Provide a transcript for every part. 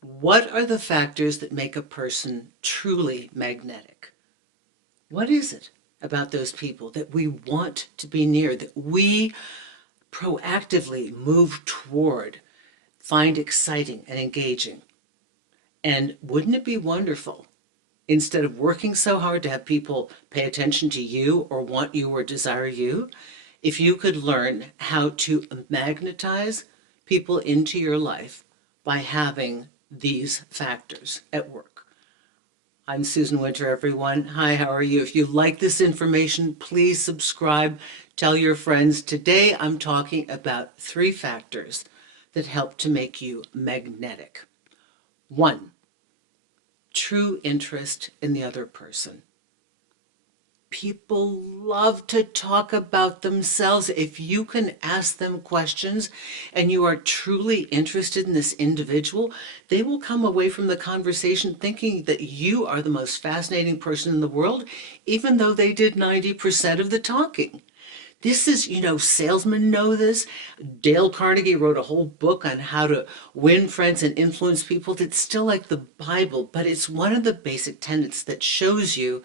What are the factors that make a person truly magnetic? What is it about those people that we want to be near, that we proactively move toward, find exciting and engaging? And wouldn't it be wonderful, instead of working so hard to have people pay attention to you or want you or desire you, if you could learn how to magnetize people into your life by having these factors at work? I'm Susan Winter, everyone. Hi, how are you? If you like this information, please subscribe, tell your friends. Today I'm talking about 3 factors that help to make you magnetic. 1, true interest in the other person. People love to talk about themselves. If you can ask them questions and you are truly interested in this individual, they will come away from the conversation thinking that you are the most fascinating person in the world, even though they did 90% of the talking. This is, salesmen know this. Dale Carnegie wrote a whole book on how to win friends and influence people. It's still like the Bible, but it's one of the basic tenets that shows you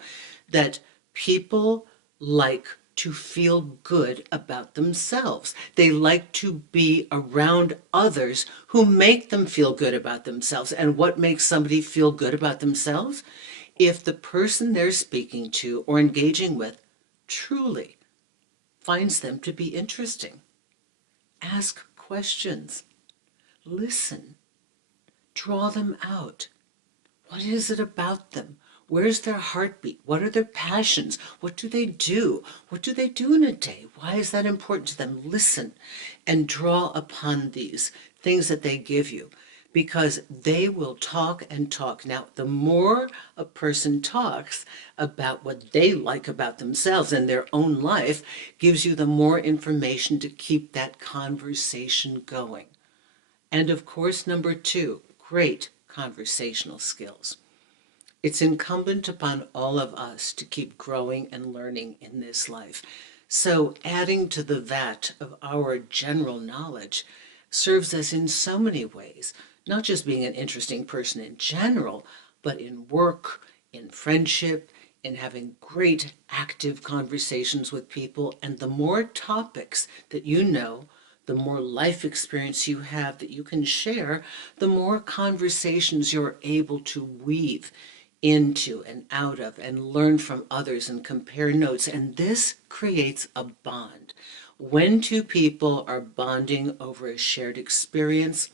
that people like to feel good about themselves. They like to be around others who make them feel good about themselves. And what makes somebody feel good about themselves? If the person they're speaking to or engaging with truly finds them to be interesting. Ask questions. Listen. Draw them out. What is it about them? Where's their heartbeat? What are their passions? What do they do? What do they do in a day? Why is that important to them? Listen and draw upon these things that they give you, because they will talk and talk. Now, the more a person talks about what they like about themselves and their own life, gives you the more information to keep that conversation going. And of course, number 2, great conversational skills. It's incumbent upon all of us to keep growing and learning in this life. So adding to the vat of our general knowledge serves us in so many ways, not just being an interesting person in general, but in work, in friendship, in having great active conversations with people. And the more topics that you know, the more life experience you have that you can share, the more conversations you're able to weave into and out of and learn from others and compare notes. And this creates a bond. When 2 people are bonding over a shared experience,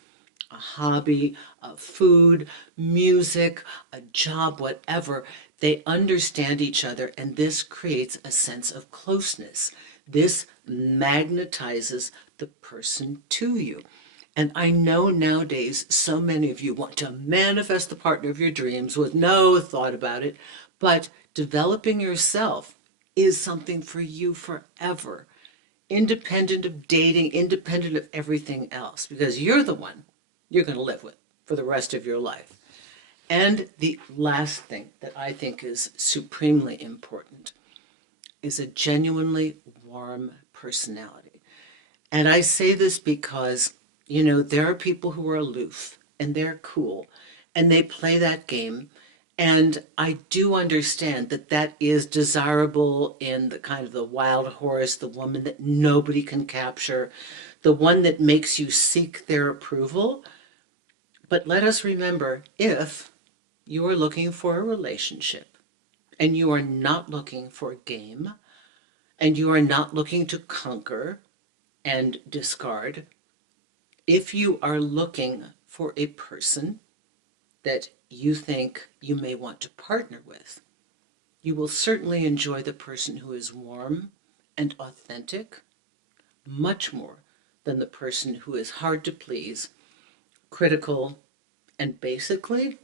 a hobby, a food, music, a job, whatever, they understand each other, and this creates a sense of closeness. This magnetizes the person to you. And I know nowadays so many of you want to manifest the partner of your dreams with no thought about it, but developing yourself is something for you forever, independent of dating, independent of everything else, because you're the one you're going to live with for the rest of your life. And the last thing that I think is supremely important is a genuinely warm personality. And I say this because, there are people who are aloof and they're cool and they play that game. And I do understand that that is desirable in the kind of the wild horse, the woman that nobody can capture, the one that makes you seek their approval. But let us remember, if you are looking for a relationship and you are not looking for a game and you are not looking to conquer and discard, if you are looking for a person that you think you may want to partner with, you will certainly enjoy the person who is warm and authentic much more than the person who is hard to please, critical, and basically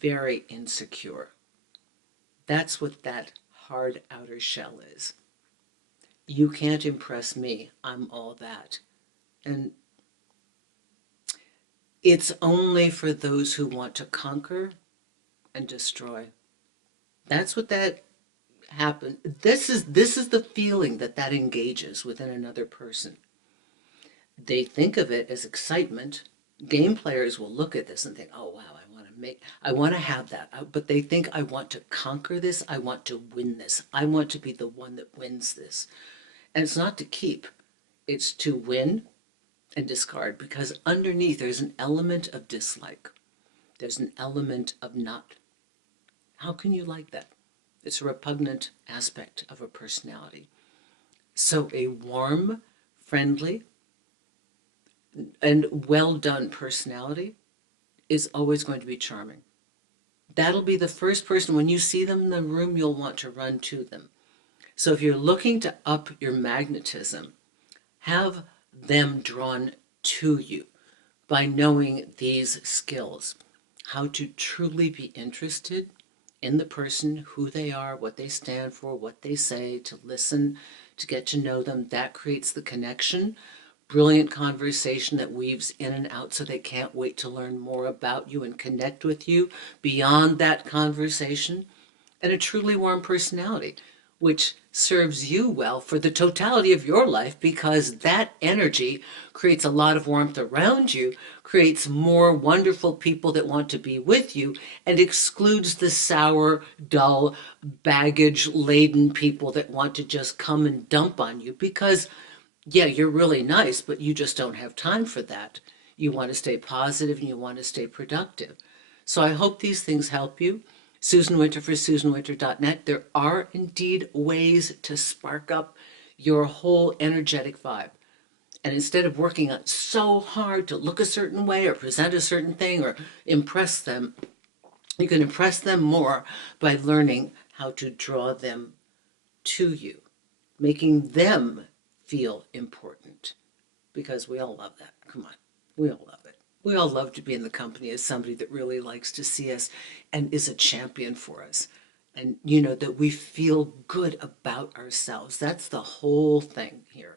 very insecure. That's what that hard outer shell is. You can't impress me. I'm all that. And it's only for those who want to conquer and destroy. That's what that happened. This is the feeling that engages within another person. They think of it as excitement, Game players will look at this and think, oh, wow, I want to have that. But they think, I want to conquer this. I want to win this. I want to be the one that wins this. And it's not to keep, it's to win and discard, because underneath there's an element of dislike. There's an element of not. How can you like that? It's a repugnant aspect of a personality. So a warm, friendly, and well done personality is always going to be charming. That'll be the first person, when you see them in the room, you'll want to run to them. So if you're looking to up your magnetism, have them drawn to you by knowing these skills. How to truly be interested in the person, who they are, what they stand for, what they say, to listen, to get to know them. That creates the connection. Brilliant conversation that weaves in and out, so they can't wait to learn more about you and connect with you beyond that conversation. And a truly warm personality, which serves you well for the totality of your life, because that energy creates a lot of warmth around you, creates more wonderful people that want to be with you, and excludes the sour, dull, baggage-laden people that want to just come and dump on you, because yeah, you're really nice, but you just don't have time for that. You want to stay positive and you want to stay productive. So I hope these things help you. Susan Winter for SusanWinter.net. There are indeed ways to spark up your whole energetic vibe. And instead of working so hard to look a certain way or present a certain thing or impress them, you can impress them more by learning how to draw them to you, making them feel important, because we all love that. Come on, we all love it. We all love to be in the company of somebody that really likes to see us and is a champion for us. And you know, that we feel good about ourselves. That's the whole thing here.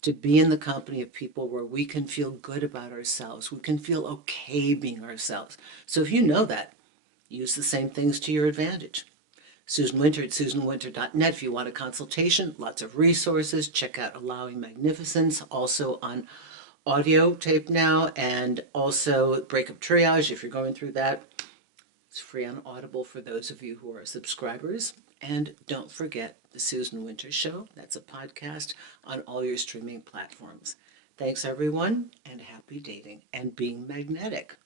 To be in the company of people where we can feel good about ourselves. We can feel okay being ourselves. So if you know that, use the same things to your advantage. Susan Winter at SusanWinter.net. If you want a consultation, lots of resources. Check out Allowing Magnificence, also on audio tape now, and also Breakup Triage if you're going through that. It's free on Audible for those of you who are subscribers. And don't forget The Susan Winter Show. That's a podcast on all your streaming platforms. Thanks, everyone, and happy dating and being magnetic.